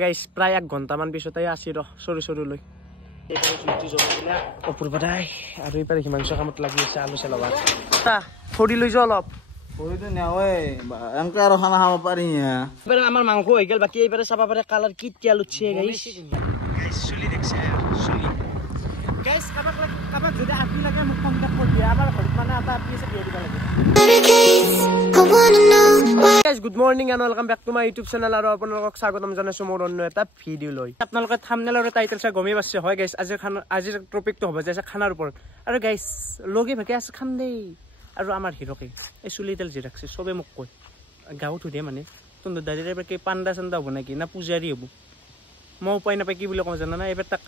guys প্ৰায় 1 ঘন্টামান পিছতেই আসি সৰু সৰু লৈ এইফালে জুতি জ্বলাইলা অপূৰ্বদাই আৰু এইফালে হিমাংশ কামত লাগি আছে আলু চেলাবা ফৰি লৈ যাও অলপ ফৰিটো নেওয়ে এনকে আৰু খানা খাব পাৰি এবাৰ আমাৰ মাংস হৈ গেল বাকি এইবাৰে চাবা পাৰে কালাৰ কিতিয়া লুটছে গাইস গাইস চলি দেখছে চলি গাইস কাবাক যদি আপনি লাগে মোক কন্টাক্ট কৰি দিয়া আমাৰ ঘৰত মানে এটা আপনি আছে দিয়া দিবা লাগে Guys, good morning and welcome back to my YouTube channel আৰু আপোনালোকক স্বাগতম জনাইছো মোৰ অন্য এটা ভিডিও লৈ আপোনালোকে থাম্বনেল আৰু টাইটেল চাই গমে পাইছে হয় গাইস আজিৰ টপিকটো হ'ব যে খানাৰ ওপৰত আৰু গাইস লগে ভাগে আছে খাম দেই আৰু আমাৰ হিৰোকে এই চুলিডাল যি ৰাখছে সবে মোক কয় গাঁৱত দিয়ে মানে তোৰ দাদিৰ এবাৰ কি পাণ্ডা চান্দা হ'ব নেকি না পূজাৰী হ'ব মই উপায় নাপায় কি বুলি কওঁ জানা না এবাৰ তাক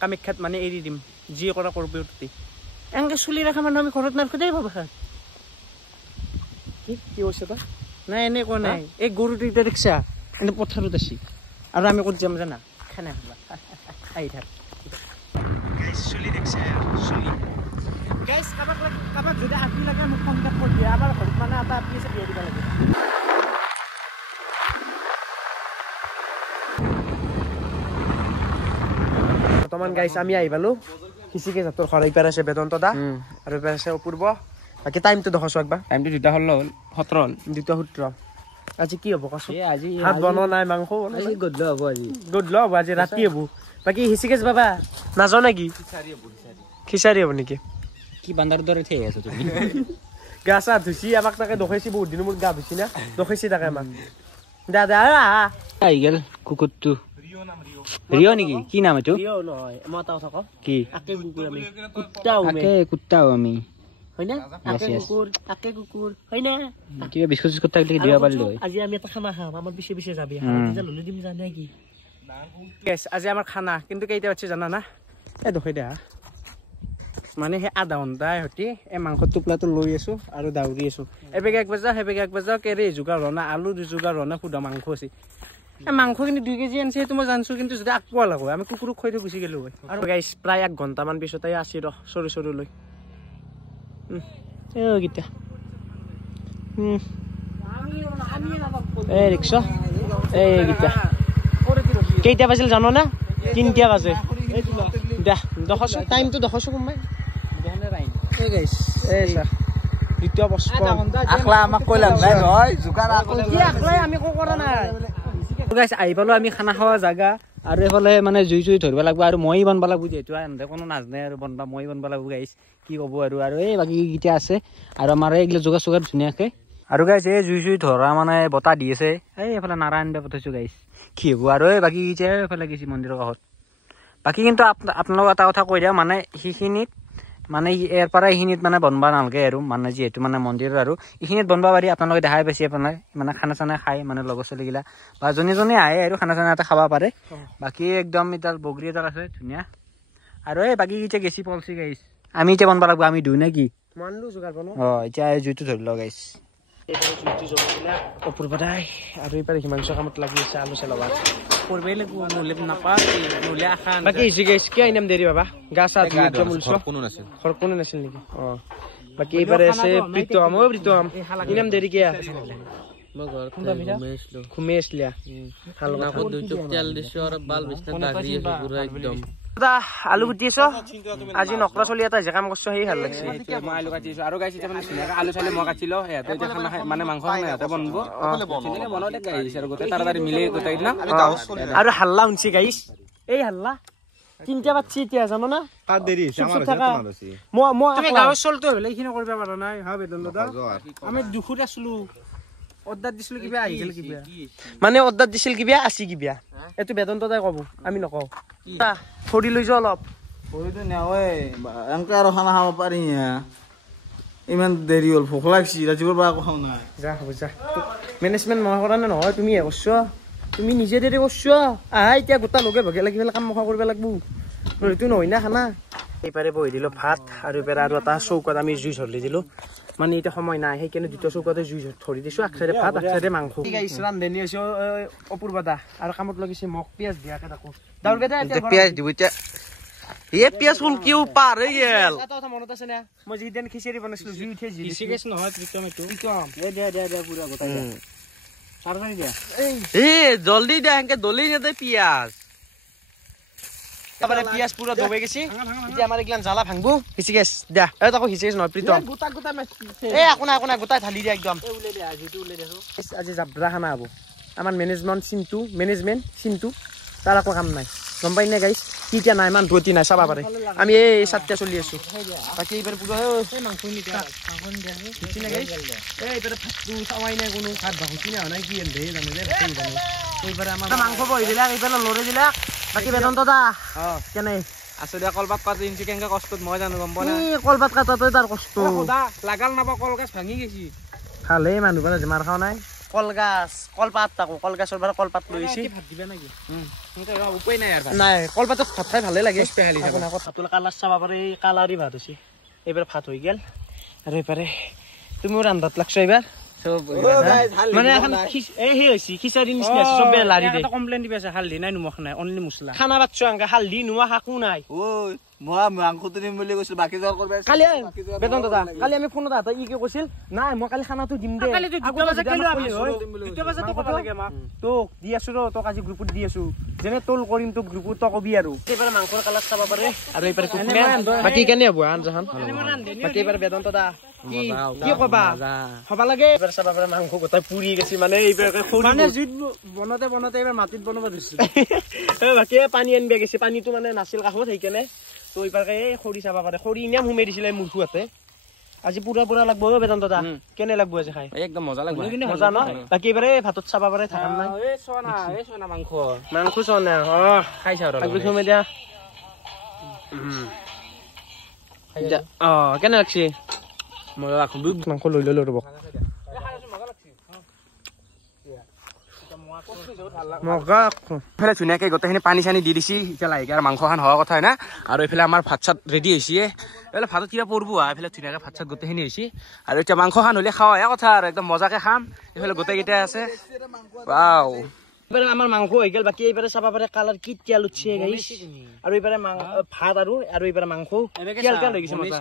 কামাখ্যাত মানে এৰি দিম যি কৰা কৰিব উঠি এনেকৈ চুলি ৰাখা মানুহ আমি ঘৰত নাৰাখো দেই বাবা কি হৈছে তই নাই এনে কোৱা নাই এই গৰুটো এতিয়া দেখিছা এনে পথাৰত আছি আৰু আমি ক'ত যাম জানা খানা খাবা আহি থাক গাইস চুলি দেখছে চুলি গাইস কাবাক যদি আপনি লাগে মোক কন্টাক্ট কৰি দিয়া আমাৰ ঘৰত মানে এটা আপনি আছে দিয়া দিবা লাগে বৰ্তমান গাইস আমি আহি পালো কিছিকে জাতৰ ঘৰ ইপাৰ আছে বেদন্ত দা আৰু ইপাৰ আছে অপূৰ্ব বাকি টাইমটো দেখছো একবাৰ টাইমটো 2টা হল 17 হল 2টা 17 আজি কি হ'ব কছো আজি ভাত বনোৱা নাই মাংস আজি গধল হ'ব আজি ৰাতি হ'ব বাকি হিচিকেছ বাবা নাজাও নেকি খিচাৰি হ'ব নেকি কি বান্দাৰ দৰে থৈ আছো তুমি গাছা ধুছি আমাক তাকে দখাইছি বহুত দিন মোৰ গা ধুছি না দখাইছি তাকে আমাক দাদা আহি গেল কুকুৰটো ৰিও নেকি কি নাম এটো ৰিও নহয় মতাও থাক কি আকে কুকুৰ আমি কুত্তাও আমি হয়না আকে কুকুৰ হয়না কি বিস্কুট বিস্কুট থাকলে দিবা পাৰিলো আজি আমি এটা খানা খাম আমাৰ পিছে যাবি হাতে ললি দিম জানে কি গাইস আজি আমাৰ খানা কিন্তু কেইটা বাজছে জানা না এ দেখে দে মানে হে আধা ঘন্টা হতি এ মাংস টুকলাটো লৈ আছো আৰু দাউৰি আছো এবেগ এক বাজা কেৰে জুগাৰ ৰনা আলু জুগাৰ ৰনা খুদা মাংস আছে মাংস কিন্তু 2 কেজি আনছে তুমি জানছো কিন্তু যদি আকপা লাগো আমি কুকুৰক খৈ থৈ গুছি গেলো হয় আৰু গাইস প্ৰায় 1 ঘন্টামান পিছতেই আসি সৰু লৈ এ গিতা এ ৰিক্সা এ গিতা কেইটা বাজিল জানো না 3টা বাজে দেখছ টাইমটো দেখছ কোনবাই দেখনে ৰাইন এ গাইস এ সা দ্বিতীয় বস্ক আকলা আমাক কইলাম নাই হয় জুকাৰ আকলা কি আকলাই আমি কো কৰা নাই গাইস আহি পালো আমি খানা খাওয়া জায়গা আৰু এফালে মানে জুই ধৰিব লাগিব আৰু মই বনবা লাগিব যেটো আনতে কোনো নাজনে আৰু বনবা মই বনবা লাগিব গাইস কি কব আৰু এই বাকি গিটা আছে আৰু আমাৰ এইগলা যোগাৰ ধুনিয়াকে আৰু গাইস এই জুই ধৰা মানে বতা দি আছে এই এফালে নাৰায়ণ দে পঠাইছো গাইস কি হ'ব আৰু এই বাকি গিটা এফালে গেছি মন্দিৰৰ কাষত বাকি কিন্তু আপোনালোক এটা কথা কৈ দিয়া মানে হিখিনিত মানে এৰ পৰা হিখিনিত মানে বনবা নালগে আৰু মানে যেহেতু মানে মন্দিৰ আৰু ইখিনিত বনবা পাৰি আপোনালোকে দেখাই পাইছে আপোনাৰ মানে খানা চানা খাই মানে লগৰ চলি গিলা বা জনী আহে আৰু খানা চানা এটা খাবা পাৰে বাকি একদম ইতাল বগৰি এটাল আছে ধুনিয়া আৰু এই বাকি গিটা গেছি পলছি গাইস আমি এতিয়া বনবা লাগব আমি দুই নাকি মানলু জুগাৰ বনো এতিয়া জুইটো ধৰি ল গাইস এইফালে জুইটো জ্বলাইলা অপূৰ্বদাই আৰু এইফালে হিমাংশ কামত লাগি আছে আলু চেলাবা করবে লাগবো নলে নাপা নলে আখা বাকি ইজি গাইস কি আইনাম দেরি বাবা গাছা ধুইতে মুলছো খরকুন নাছিল নেকি বাকি এবারে আছে প্রীতম ইনাম দেরি কি মই ঘর ঘুমেছলিয়া হালকা দুই চুপ তেল দিছো আর বাল বিছনা দাগরি আছে পুরা একদম আলু গুটিছো আজি নকরা চলি এটা যে কাম করছো হেই ভাল লাগছে মই আলু কাটিছো আৰু গাইছ এটা মানে সিনাকা আলু চলে মই কাটিলো এতে এটা খানা মানে মাংস খানা এতে বনবো সিনাকা বনতে গাইছ আৰু গোটে তাড়াতাড়ি মিলে গোটাই না আৰু হাল্লা উনছি গাইছ এই হাল্লা 3টা বাচ্চি এতিয়া জানো না কাট দেৰি আমাৰ আছে মই তুমি গাঁৱৰ চলটো হলে ইখিনি কৰিব পাৰা নাই হা বেদন দাদা আমি দুখুত আসলো অৰ্ডাৰ দিছিল কিবা আহি গেল কিবা মানে অৰ্ডাৰ দিছিল কিবা আসি কিবা এটো বেদন্ত দাই কব আমি নকও ফৰি লৈ যাও অলপ ফৰিটো নেওয়ে এনকে আৰু খানা খাব পাৰি ইমান দেৰি হল ভোক লাগছি ৰাতিপুৱাৰ পৰা একো খাও নাই যা হ'ব যা মেনেজমেন্ট মই কৰা নহয় তুমি হে কৰছ তুমি নিজে দেৰি কৰছ আহা এতিয়া গোটা লগে ভগে লাগি কাম মখা কৰিব লাগিব নৰিটো নহয় না খানা এইপাৰে বহি দিলো ভাত আৰু এইপাৰে আৰু এটা চৌকত আমি জুই ধৰি দিলো মানে এটা সময় নাই সেইকাৰণে দুটা চৌকতে জুই ধৰি দিছো আকসাৰে ভাত আকসাৰে মাংস গাইছ ৰান্ধনি আছে অপূৰ্বদা আৰু কামত লাগিছে মক পিয়াজ দিয়াকে তাকো দাউৰ বেটা এতিয়া পিয়াজ দিব এতিয়া এ পিয়াজ ফুল কিউ পাৰ হৈ গেল এটা কথা মনত আছে না মই যিদিন খিচৰি বনাইছিলো জুই উঠে জি খিচৰি নহয় প্ৰীতম এটো প্ৰীতম দে পুৰা গোটাই জলদি দে হেনকে দলি নেদে পিয়াজ তারপরে পিয়াজ পুরো দবে গেছি এতিয়া আমার এগুলা জ্বালা ভাঙবো হিচি গেছ দে এই তাকো হিচি গেছ নয় প্রীতম এই আকোনা আকোনা গোটাই ঢালি দিয়া একদম আজি জাবৰা খানা হব আমার ম্যানেজমেন্ট চিন্তু তার আকো কাম নাই গম পাই না গাইস কিটা নাই মান ধতি নাই চাবা পারে আমি এই সাতটা চলি আছো বাকি এইবার পুরো মাংস নিতে হিচি না গাইস এই এবারে ফাটু চাওয়াই নাই কোনো ভাত ভাঙছি না নাই কি এন্দে জানে রে এইবারে আমার মাংস বই দিলা এইবারে লরে দিলা বাকি বেতন তো দা কেনে আছে দে কলপাত কাটি ইনছি কেনকা কষ্টত মই জানো গম পানা কলপাত কাটাতে তার কষ্ট খোদা লাগাল নাবা কলগাছ ভাঙি গেছি খালে মানুহ বানা মার খাও নাই কলগাছ কলপাত তাকো কলগাছৰ বাৰ কলপাত লৈছি ভাত দিবা নাকি কিন্তু উপায় নাই আৰ নাই কলপাতত ভাত খাই ভালে লাগে স্পেশালি আপোনা কথাটো কালাৰ চাবা পাৰে কালাৰি ভাত হৈছে এবাৰ ভাত হৈ গেল আৰু এবাৰে তুমিও ৰান্ধাত লাগছ এবাৰ মানে এখন এই হে হইছি খিচাৰি নিচিনা আছে সবে লাৰি দে এটা কমপ্লেইন দিবা আছে হালধি নাই নিমখ নাই অনলি মছলা খানা বাচ্চা আঙ্গা হালধি নিমখ আকু নাই ওই মই মাংসটো নিম বুলি কৈছিল বাকি জল কৰবা কালি বেতন দাদা কালি আমি ফোন দাদা ই কি কৈছিল নাই মই কালি খানাটো দিম দে কালি 2 বজা কেলো আমি 2 বজা তো কথা লাগে মা তোক দি আছো ৰ তোক আজি গ্ৰুপত দি আছো যেনে তোল কৰিম তো গ্ৰুপত তো কবি আৰু এবাৰে মাংসৰ কালাৰ চাবা পাৰে আৰু এবারে কুকুমে বাকি কেনে হবো আনজাহান বাকি এবারে বেতন দাদা কি কবা হবা লাগে এবারে চাবা পারে মাংস গোটাই পুৰি গেছি মানে এবাৰে খৰি মানে জুইত বনতে এবাৰ মাটিত বনাব দিছিল বাকি পানী আনবে গেছি পানীটো মানে নাছিল কাখত হেইকেনে তো এবারে খৰি চাবা পাৰে খৰি ইনাম হুমে দিছিলে মুৰখুতে আজি পুরা লাগবো বেতন দাদা কেনে লাগবো আজি খাই একদম মজা লাগবো মজা ন বাকি এবারে ভাতত চাবা পারে থাকাম নাই এই সোনা মাংস সোনা খাইছা ৰ লাগবো তুমি দিয়া কেনে লাগছে মজা লাগছে মাংস লৈ ৰব ধুনীয়াকে গোটেইখিনি পানী চানি দি দিছি এতিয়া লাহেকে আৰু মাংস খান হোৱা কথা হয় না আৰু এইফালে আমাৰ ভাত চাত ৰেডি হৈছে এইফালে ভাতত কিবা পৰব এইফালে ধুনীয়াকে ভাত চাত গোটেইখিনি হৈছে আৰু এতিয়া মাংস খান হলে খাওয়া কথা আৰু একদম মজাকে খাম এইফালে গোটেইকেইটা আছে ৱাও এবাৰে আমাৰ মাংস হৈ গেল বাকি এইবাৰে চাবা পাৰে কালাৰ কি তেল উঠছে গাইস আৰু এইবাৰে ভাত আৰু এইবারে মাংস তেল তেল হৈ গৈছে মজা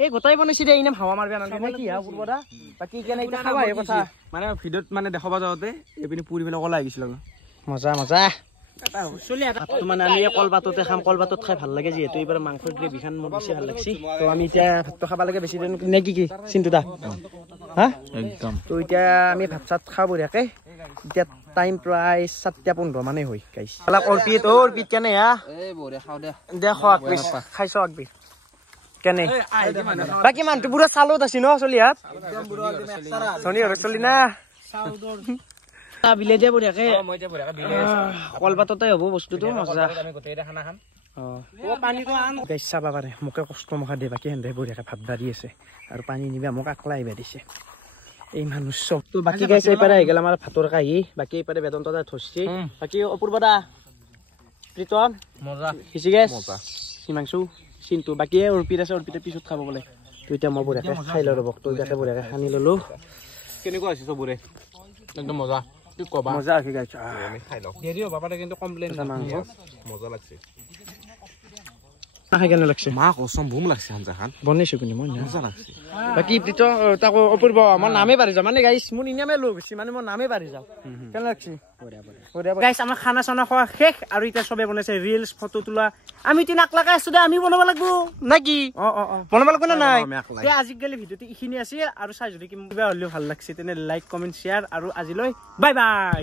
এই গোটাই বনাইছি দে ইনাম হাৱা মাৰবে নালাগে মই কি হা পুৰবদা বাকি কেনে এটা খাবা এই কথা মানে ভিডিওত মানে দেখাবা যাওতে এপিনি পুৰি পেলা কলা হৈ গৈছিল মজা মজা মানে আমি কলপাততে খাম কলপাতত খাই ভাল লাগে যেহেতু এইবাৰ মাংসৰ গ্ৰেভিখান মোৰ বেছি ভাল লাগছি তো আমি এতিয়া ভাতটো খাবা লাগে বেছি দিন নে কি চিন্তুদা হা একদম তো এতিয়া আমি ভাত চাত খাব বঢ়িয়াকে এতিয়া টাইম প্ৰায় 7:15 মানে হৈ গাইস অলপ অৰপিত কেনে হা এই বঢ়িয়া খাও দে খাওক প্লিজ খাইছো আগবি কেনে বাকি মানটো পুরা চালত আছে ন চলি হাত একদম বুড়া চলি আৰু চলি না বিলে দে বঢ়িয়াকে মই দে বঢ়িয়াকে বিলে কলপাততে হ'ব বস্তুটো মজা আমি গোটেইটা খানা খাম ও পানীটো আন গাইস চাবা পারে মোকে কষ্ট মখা দে বাকি হেন্দে বঢ়িয়াকে ভাত বাঢ়ি আছে আৰু পানী নিবা মোক আকলা আইবা দিছে এই মানুষ সব তো বাকি গাইস এইপারে আই গেল আমাৰ ভাতৰ কাহি বাকি এইপাৰে বেতনটা ধৰছি বাকি অপূৰ্বদা প্ৰীতম মজা হিচি গেছ মজা সিমাংসু চিন্তু বাকি অৰপিত আছে অৰপিতে পিছত খাব বলে তো এতিয়া মই বঢ়িয়াকে খাই ল ৰব তো এতিয়া বঢ়িয়াকে খানি ললো কেনেকুৱা আছে সবৰে একদম মজা কি কবা মজা আছে গাইছ আমি খাই ল দেৰিও বাবাটা কিন্তু কমপ্লেইন মজা লাগছে খাই কেনে লাগছে মা কসম ভুম লাগছে হানজাখান বনাইছো কিন্তু মই মজা লাগছে বাকি প্ৰীত তাকো অপূৰ্ব আমাৰ নামে বাঢ়ি যা মানে গাইছ মোৰ ইনামে লো বেছি মানে মোৰ নামে বাঢ়ি যাও কেনে লাগছে বঢ়িয়া গাইছ আমাৰ খানা চানা খোৱা শেষ আৰু এতিয়া সবে বনাইছে ৰিলস ফটো তোলা আমি তিন আকলাকা আছো দে আমি বনাব লাগবো নাকি বনাব লাগবো না নাই তে আজিকালি ভিডিওটো ইখিনি আছে আৰু চাই যদি কিবা হলেও ভাল লাগছে তেনে লাইক কমেন্ট শেয়াৰ আৰু আজিলৈ বাই বাই